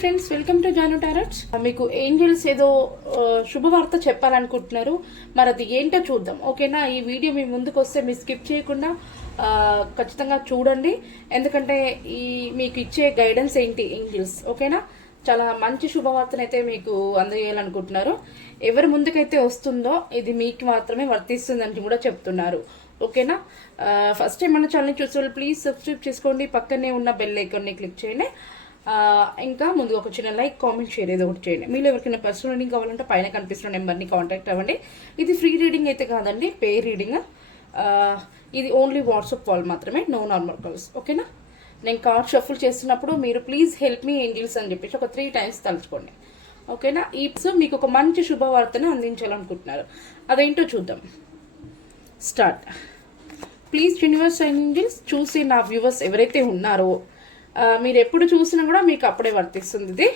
Friends, welcome to Janu tarots. మీకు angels ఏదో శుభవార్త చెప్పాలనుకుంటున్నారు. మరి అది ఏంటో చూద్దాం, ఓకేనా? ఈ వీడియో మీ ముందుకు వస్తే మీరు స్కిప్ చేయకుండా ఖచ్చితంగా చూడండి. ఎందుకంటే మీకు ఇచ్చే గైడెన్స్ ఏంటి ఏంజల్స్, ఓకేనా? చాలా మంచి శుభవార్తనైతే మీకు అందజేయాలనుకుంటున్నారు. ఎవరి ముందుకైతే వస్తుందో ఇది మీకు మాత్రమే వర్తిస్తుందని కూడా చెప్తున్నారు, ఓకేనా? ఫస్ట్ టైం మన ఛానల్ని చూసే వాళ్ళు ప్లీజ్ సబ్స్క్రైబ్ చేసుకోండి. పక్కనే ఉన్న బెల్ ఐకాన్ని క్లిక్ చేయండి. ఇంకా ముందు ఒక చిన్న లైక్, కామెంట్, షేర్ ఏదో ఒకటి చేయండి. మీరు ఎవరికైనా పర్సనల్ రీడింగ్ కావాలంటే పైన కనిపిస్తున్న నెంబర్ని కాంటాక్ట్ అవ్వండి. ఇది ఫ్రీ రీడింగ్ అయితే కాదండి, పే రీడింగ్. ఇది ఓన్లీ వాట్సాప్ కాల్ మాత్రమే, నో నార్మల్ కాల్స్, ఓకేనా? నేను కార్డ్ షఫుల్ చేస్తున్నప్పుడు మీరు ప్లీజ్ హెల్ప్ మీ ఏంజల్స్ అని చెప్పేసి ఒక 3 times తలుచుకోండి, ఓకేనా? ఈ మీకు ఒక మంచి శుభవార్తను అందించాలనుకుంటున్నారు. అదేంటో చూద్దాం. Start. Please universe and angels, చూసి నా వ్యూవర్స్ ఎవరైతే ఉన్నారో మీరు ఎప్పుడు చూసినా కూడా మీకు అప్పుడే వర్తిస్తుంది ఇది,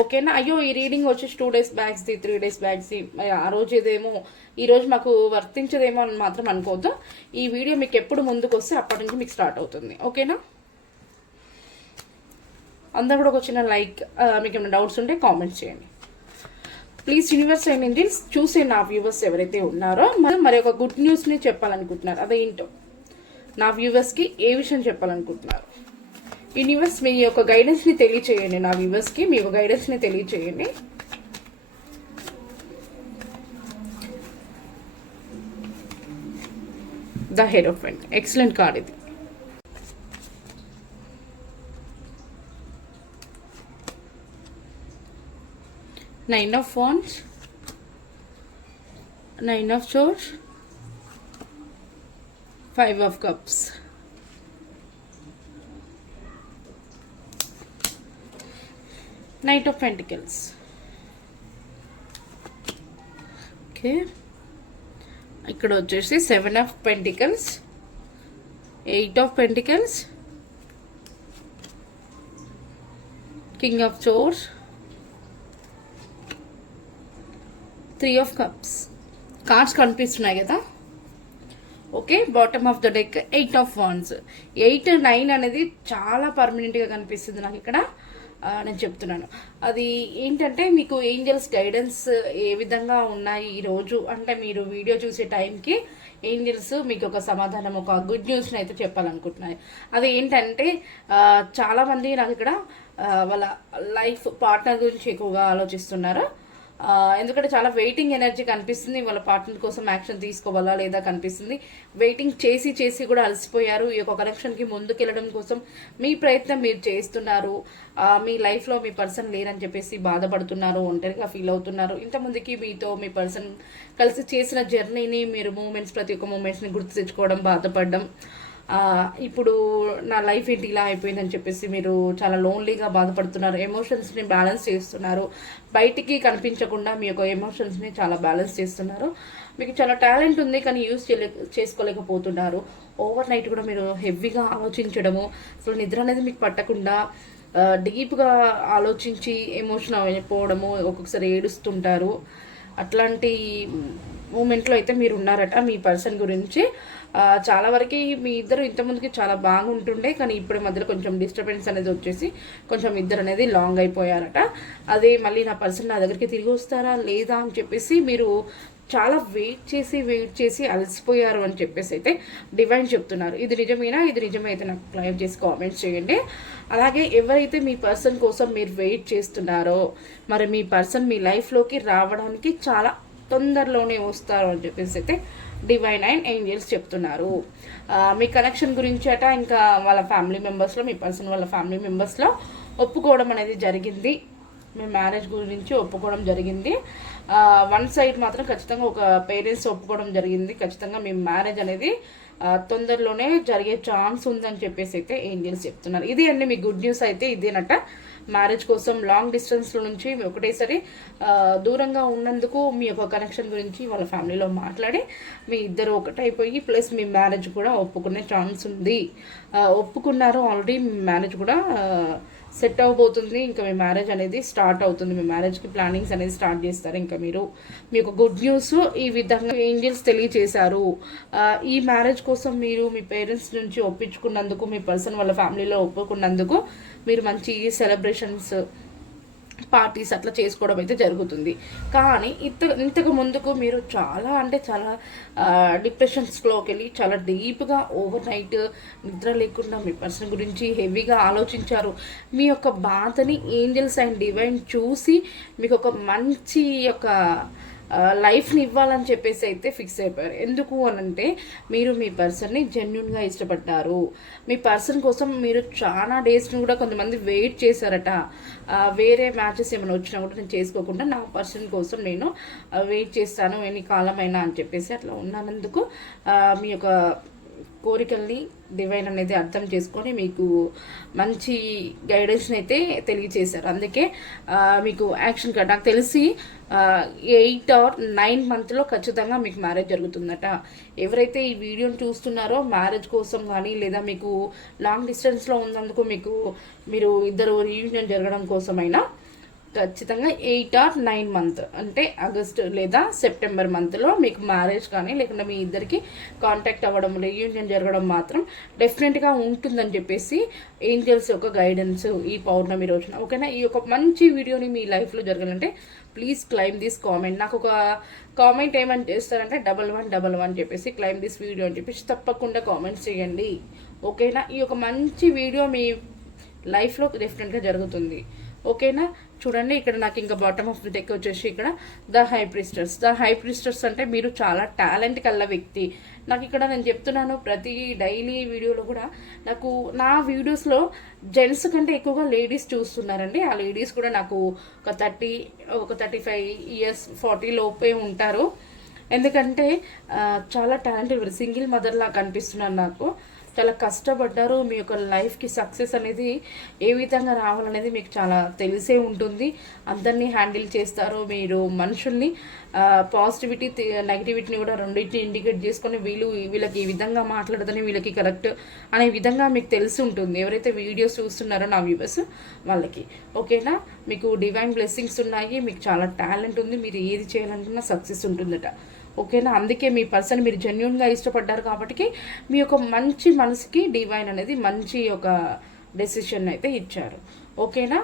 ఓకేనా? అయ్యో ఈ రీడింగ్ వచ్చేసి 2 days బ్యాక్స్ది, 3 days బ్యాక్స్ది, ఆ రోజు ఇదేమో ఈరోజు మాకు వర్తించదేమో అని మాత్రం అనుకోవద్దు. ఈ వీడియో మీకు ఎప్పుడు ముందుకు వస్తే అప్పటి నుంచి మీకు స్టార్ట్ అవుతుంది, ఓకేనా? అందరూ కూడా ఒక చిన్న లైక్, మీకు ఏమైనా డౌట్స్ ఉంటే కామెంట్స్ చేయండి. ప్లీజ్ యూనివర్స్ అండ్ ఏంజల్స్, చూసే నా వ్యూవర్స్ ఎవరైతే ఉన్నారో మరి ఒక గుడ్ న్యూస్ని చెప్పాలనుకుంటున్నారు. అదేంటో నా వ్యూవర్స్కి ఏ విషయం చెప్పాలనుకుంటున్నారు? యూనివర్స్ మీ యొక్క గైడెన్స్ని తెలియచేయండి. నా వ్యూవర్స్కి మీ యొక్క గైడెన్స్ని తెలియచేయండి. ద హెరోఫెంట్, ఎక్సలెంట్ కార్డ్ ఇది. Nine of Wands, Nine of Swords, 5 of Cups, Knight of Pentacles. Okay, ఇక్కడ వచ్చేసి 7 of Pentacles, 8 of Pentacles, King of Swords, 3 of Cups. Cards కనిపిస్తున్నాయి కదా, okay? Bottom of the deck 8 of Wands. 8, 9 అనేది చాలా పర్మనెంట్గా కనిపిస్తుంది నాకు ఇక్కడ. నేను చెప్తున్నాను అది ఏంటంటే మీకు ఏంజల్స్ గైడెన్స్ ఏ విధంగా ఉన్నాయి ఈరోజు అంటే మీరు వీడియో చూసే టైంకి ఏంజల్స్ మీకు ఒక సమాధానం, ఒక గుడ్ న్యూస్ని అయితే చెప్పాలనుకుంటున్నాయి. అది ఏంటంటే చాలామంది నాకు ఇక్కడ వాళ్ళ లైఫ్ పార్ట్నర్ గురించి ఎక్కువగా ఆలోచిస్తున్నారు. ఎందుకంటే చాలా వెయిటింగ్ ఎనర్జీ కనిపిస్తుంది. వాళ్ళ పార్ట్నర్ కోసం యాక్షన్ తీసుకోవాలా లేదా కనిపిస్తుంది. వెయిటింగ్ చేసి చేసి కూడా అలసిపోయారు. ఈ యొక్క కనెక్షన్కి ముందుకెళ్ళడం కోసం మీ ప్రయత్నం మీరు చేస్తున్నారు. మీ లైఫ్లో మీ పర్సన్ లేరని చెప్పేసి బాధపడుతున్నారు, ఒంటరిగా ఫీల్ అవుతున్నారు. ఇంతకుముందుకి మీతో మీ పర్సన్ కలిసి చేసిన జర్నీని మీరు మూమెంట్స్, ప్రతి ఒక్క మూమెంట్స్ని గుర్తు తెచ్చుకోవడం, బాధపడడం, ఇప్పుడు నా లైఫ్ ఏంటి ఇలా అయిపోయిందని చెప్పేసి మీరు చాలా లోన్లీగా బాధపడుతున్నారు. ఎమోషన్స్ని బ్యాలెన్స్ చేస్తున్నారు. బయటికి కనిపించకుండా మీ యొక్క ఎమోషన్స్ని చాలా బ్యాలెన్స్ చేస్తున్నారు. మీకు చాలా టాలెంట్ ఉంది కానీ యూజ్ చేసుకోలేకపోతున్నారు. ఓవర్ నైట్ కూడా మీరు హెవీగా ఆలోచించడము, అసలు నిద్ర అనేది మీకు పట్టకుండా డీప్గా ఆలోచించి ఎమోషన్ అయిపోవడము, ఒక్కొక్కసారి ఏడుస్తుంటారు. అట్లాంటి మూమెంట్లో అయితే మీరు ఉన్నారట. మీ పర్సన్ గురించి చాలా వరకు మీ ఇద్దరు ఇంతకుముందుకి చాలా బాగుంటుండే కానీ ఇప్పుడు మధ్యలో కొంచెం డిస్టర్బెన్స్ అనేది వచ్చేసి కొంచెం ఇద్దరు అనేది లాంగ్ అయిపోయారట. అదే మళ్ళీ నా పర్సన్ నా దగ్గరికి తిరిగి వస్తారా లేదా అని చెప్పేసి మీరు చాలా వెయిట్ చేసి అలసిపోయారు అని చెప్పేసి అయితే డివైన్ చెప్తున్నారు. ఇది నిజమేనా? ఇది నిజమైతే నాకు క్లైమ్ చేసి కామెంట్స్ చేయండి. అలాగే ఎవరైతే మీ పర్సన్ కోసం మీరు వెయిట్ చేస్తున్నారో మరి మీ పర్సన్ మీ లైఫ్లోకి రావడానికి చాలా తొందరలోనే వస్తారు అని చెప్పేసి అయితే డివైన్ అండ్ ఏంజల్స్ చెప్తున్నారు. మీ కనెక్షన్ గురించి అట ఇంకా వాళ్ళ ఫ్యామిలీ మెంబర్స్లో, మీ పర్సన్ వాళ్ళ ఫ్యామిలీ మెంబర్స్లో ఒప్పుకోవడం అనేది జరిగింది. మీ మ్యారేజ్ గురించి ఒప్పుకోవడం జరిగింది. వన్ సైడ్ మాత్రం ఖచ్చితంగా ఒక పేరెంట్స్ ఒప్పుకోవడం జరిగింది. ఖచ్చితంగా మీ మ్యారేజ్ అనేది తొందరలోనే జరిగే ఛాన్స్ ఉందని చెప్పేసి అయితే ఏంజల్స్ చెప్తున్నారు. ఇది అండి మీ గుడ్ న్యూస్ అయితే ఇదేనట. మ్యారేజ్ కోసం లాంగ్ డిస్టెన్స్లో నుంచి ఒకటేసారి దూరంగా ఉన్నందుకు మీ యొక్క కనెక్షన్ గురించి వాళ్ళ ఫ్యామిలీలో మాట్లాడి మీ ఇద్దరు ఒకటైపోయి ప్లస్ మీ మ్యారేజ్ కూడా ఒప్పుకునే ఛాన్స్ ఉంది. ఒప్పుకున్నారు ఆల్రెడీ. మీ మ్యారేజ్ కూడా సెట్ అవ్వబోతుంది. ఇంకా మీ మ్యారేజ్ అనేది స్టార్ట్ అవుతుంది. మీ మ్యారేజ్కి ప్లానింగ్స్ అనేది స్టార్ట్ చేస్తారు. ఇంకా మీరు మీకు గుడ్ న్యూస్ ఈ విధంగా ఏంజల్స్ తెలియచేశారు. ఈ మ్యారేజ్ కోసం మీరు మీ పేరెంట్స్ నుంచి ఒప్పించుకున్నందుకు, మీ పర్సన్ వాళ్ళ ఫ్యామిలీలో ఒప్పుకున్నందుకు మీరు మంచి సెలబ్రేషన్స్ పార్టీస్ అట్లా చేసుకోవడం అయితే జరుగుతుంది. కానీ ఇంతకు ముందుకు మీరు చాలా అంటే చాలా డిప్రెషన్స్లోకి వెళ్ళి చాలా డీప్గా ఓవర్ నైట్ నిద్ర లేకుండా మీ పర్సన్ గురించి హెవీగా ఆలోచించారు. మీ యొక్క బాధని ఏంజల్స్ అండ్ డివైన్ చూసి మీకు ఒక మంచి యొక్క లైఫ్ని ఇవ్వాలని చెప్పేసి అయితే ఫిక్స్ అయిపోయారు. ఎందుకు అనంటే మీరు మీ పర్సన్ని జెన్యున్గా ఇష్టపడ్డారు. మీ పర్సన్ కోసం మీరు చాలా డేస్ని కూడా కొంతమంది వెయిట్ చేశారట. వేరే మ్యాచెస్ ఏమైనా వచ్చినా కూడా నేను చేసుకోకుండా నా పర్సన్ కోసం నేను వెయిట్ చేస్తాను ఎన్ని కాలమైనా అని చెప్పేసి అట్లా ఉన్నందుకు మీ యొక్క కోరికల్ని డివైన్ అనేది అర్థం చేసుకొని మీకు మంచి గైడెన్స్ని అయితే తెలియజేశారు. అందుకే మీకు యాక్షన్ కార్డ్ నాకు తెలిసి 8 or 9 monthలో ఖచ్చితంగా మీకు మ్యారేజ్ జరుగుతుందట. ఎవరైతే ఈ వీడియోని చూస్తున్నారో మ్యారేజ్ కోసం కానీ లేదా మీకు లాంగ్ డిస్టెన్స్లో ఉన్నందుకు మీరు ఇద్దరు రీయూనియన్ జరగడం కోసమైనా ఖచ్చితంగా 8 or 9 month అంటే ఆగస్టు లేదా సెప్టెంబర్ మంత్లో మీకు మ్యారేజ్ కానీ లేకుండా మీ ఇద్దరికి కాంటాక్ట్ అవ్వడం రీయూనియన్ జరగడం మాత్రం డెఫినెట్గా ఉంటుందని చెప్పేసి ఏంజల్స్ యొక్క గైడెన్స్ ఈ పౌర్ణమి రోజున. ఓకేనా, ఈ యొక్క మంచి వీడియోని మీ లైఫ్లో జరగాలంటే ప్లీజ్ క్లైమ్ దిస్ కామెంట్. నాకు ఒక కామెంట్ ఏమని చేస్తారంటే 1111 చెప్పేసి క్లైమ్ దిస్ వీడియో అని చెప్పేసి తప్పకుండా కామెంట్స్ చేయండి. ఓకేనా, ఈ యొక్క మంచి వీడియో మీ లైఫ్లో డెఫినెట్గా జరుగుతుంది. ఓకేనా, చూడండి ఇక్కడ నాకు ఇంకా బాటమ్ ఆఫ్ ది డెక్ వచ్చేసి ఇక్కడ ద హై ప్రిస్టర్స్ అంటే మీరు చాలా టాలెంట్ కల్ల వ్యక్తి. నాకు ఇక్కడ నేను చెప్తున్నాను ప్రతి డైలీ వీడియోలో కూడా నాకు నా వీడియోస్లో జెంట్స్ కంటే ఎక్కువగా లేడీస్ చూస్తున్నారండి. ఆ లేడీస్ కూడా నాకు ఒక 35 years 40 లోపే ఉంటారు. ఎందుకంటే చాలా టాలెంటెడ్ సింగిల్ మదర్ లా కనిపిస్తున్నారు నాకు. చాలా కష్టపడ్డారు. మీ యొక్క లైఫ్కి సక్సెస్ అనేది ఏ విధంగా రావాలనేది మీకు చాలా తెలిసే ఉంటుంది. అందరినీ హ్యాండిల్ చేస్తారు. మీరు మనుషుల్ని పాజిటివిటీ నెగిటివిటీని కూడా రెండింటిని ఇండికేట్ చేసుకొని వీళ్ళకి ఈ విధంగా మాట్లాడదని వీళ్ళకి కరెక్ట్ అనే విధంగా మీకు తెలిసి ఉంటుంది. ఎవరైతే వీడియోస్ చూస్తున్నారో నా వ్యూవర్స్ వాళ్ళకి. ఓకేనా, మీకు డివైన్ బ్లెస్సింగ్స్ ఉన్నాయి. మీకు చాలా టాలెంట్ ఉంది. మీరు ఏది చేయాలనుకున్నా సక్సెస్ ఉంటుందట. ఓకేనా, అందుకే మీ పర్సన్ మీరు జెన్యున్గా ఇష్టపడ్డారు కాబట్టి మీ యొక్క మంచి మనసుకి డివైన్ అనేది మంచి ఒక డెసిషన్ అయితే ఇచ్చారు. ఓకేనా,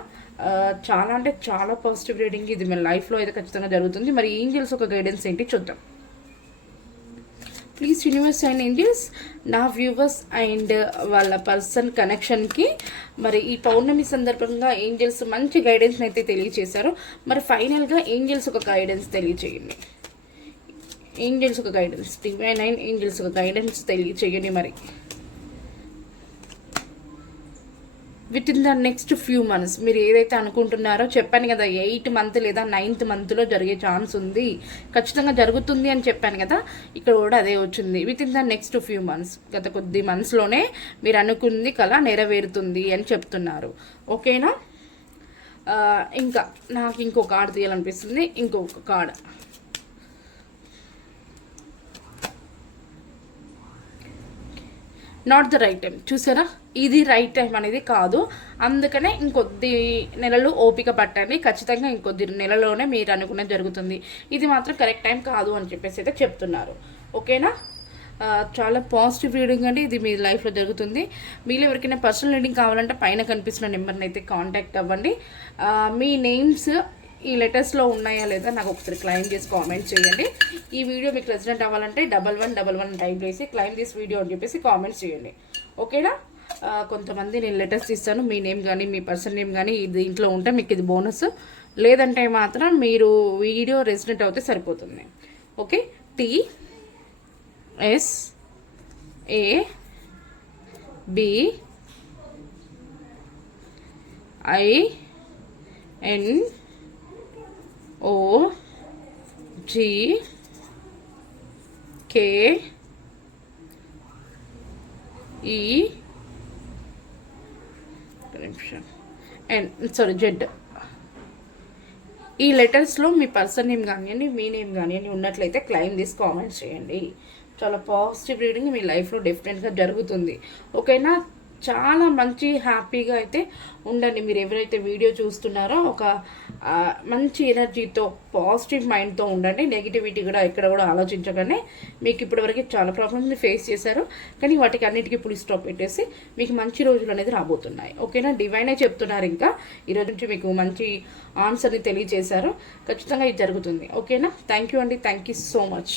చాలా అంటే చాలా పాజిటివ్ రీడింగ్ ఇది. మీ లైఫ్లో అయితే ఖచ్చితంగా జరుగుతుంది. మరి ఏంజల్స్ ఒక గైడెన్స్ ఏంటి చూద్దాం. ప్లీజ్ యూనివర్స్ అండ్ ఏంజల్స్ నా వ్యూవర్స్ అండ్ వాళ్ళ పర్సన్ కనెక్షన్కి మరి ఈ పౌర్ణమి సందర్భంగా ఏంజల్స్ మంచి గైడెన్స్ని అయితే తెలియజేశారు. మరి ఫైనల్గా ఏంజల్స్ ఒక గైడెన్స్ తెలియజేయండి. ఏంజల్స్ ఒక గైడెన్స్ డివైన్ అండ్ ఏంజల్స్ ఒక గైడెన్స్ తెలియచేయండి. మరి with in the next few months మీరు ఏదైతే అనుకుంటున్నారో చెప్పాను కదా 8 month లేదా 9th monthలో జరిగే ఛాన్స్ ఉంది, ఖచ్చితంగా జరుగుతుంది అని చెప్పాను కదా. ఇక్కడ కూడా అదే వచ్చింది. With in the next few months గత కొద్ది మంత్స్లోనే మీరు అనుకుంది కల నెరవేరుతుంది అని చెప్తున్నారు. ఓకేనా, ఇంకా నాకు ఇంకొక కార్డు తీయాలనిపిస్తుంది. ఇంకొక card not the right time. చూసారా, ఇది రైట్ టైం అనేది కాదు. అందుకనే ఇంకొద్ది నెలలు ఓపిక పట్టండి. ఖచ్చితంగా ఇంకొద్ది నెలలోనే మీరు అనుకున్నది జరుగుతుంది. ఇది మాత్రం కరెక్ట్ టైం కాదు అని చెప్పేసి అయితే చెప్తున్నారు. ఓకేనా, చాలా పాజిటివ్ రీడింగ్ అండి. ఇది మీ లైఫ్లో జరుగుతుంది. మీరు ఎవరికైనా పర్సనల్ రీడింగ్ కావాలంటే పైన కనిపిస్తున్న నెంబర్ని అయితే కాంటాక్ట్ అవ్వండి. మీ నేమ్స్ ఈ లెటర్స్లో ఉన్నాయా లేదా నాకు ఒకసారి క్లైమ్ చేసి కామెంట్ చేయండి. ఈ వీడియో మీకు రెసిడెంట్ అవ్వాలంటే 1111 టైప్ చేసి క్లైమ్ దిస్ వీడియో అని చెప్పేసి కామెంట్స్ చేయండి. ఓకేనా, కొంతమంది నేను లెటర్స్ ఇస్తాను. మీ నేమ్ కానీ మీ పర్సన్ నేమ్ కానీ దీంట్లో ఉంటే మీకు ఇది బోనస్. లేదంటే మాత్రం మీరు వీడియో రెసిడెంట్ అవుతే సరిపోతుంది. Okay, Z. ఈ లెటర్స్లో మీ పర్సన్ నేమ్ కానివ్వండి మీ నేమ్ కానివ్వండి ఉన్నట్లయితే క్లైమ్ దిస్ కామెంట్స్ చేయండి. చాలా పాజిటివ్ రీడింగ్ మీ లైఫ్లో డెఫినెట్గా జరుగుతుంది. ఓకేనా, చాలా మంచి హ్యాపీగా అయితే ఉండండి. మీరు ఎవరైతే వీడియో చూస్తున్నారో ఒక మంచి ఎనర్జీతో పాజిటివ్ మైండ్తో ఉండండి. నెగిటివిటీ కూడా ఎక్కడ కూడా ఆలోచించగానే మీకు ఇప్పటివరకు చాలా ప్రాబ్లమ్స్ని ఫేస్ చేశారు, కానీ వాటికి అన్నిటికీ పులి స్టాప్ పెట్టేసి మీకు మంచి రోజులు అనేది రాబోతున్నాయి. ఓకేనా, డివైనే చెప్తున్నారు. ఇంకా ఈరోజు నుంచి మీకు మంచి ఆన్సర్ని తెలియజేశారు. ఖచ్చితంగా ఇది జరుగుతుంది. ఓకేనా, థ్యాంక్ యూ అండి, థ్యాంక్ యూ సో మచ్.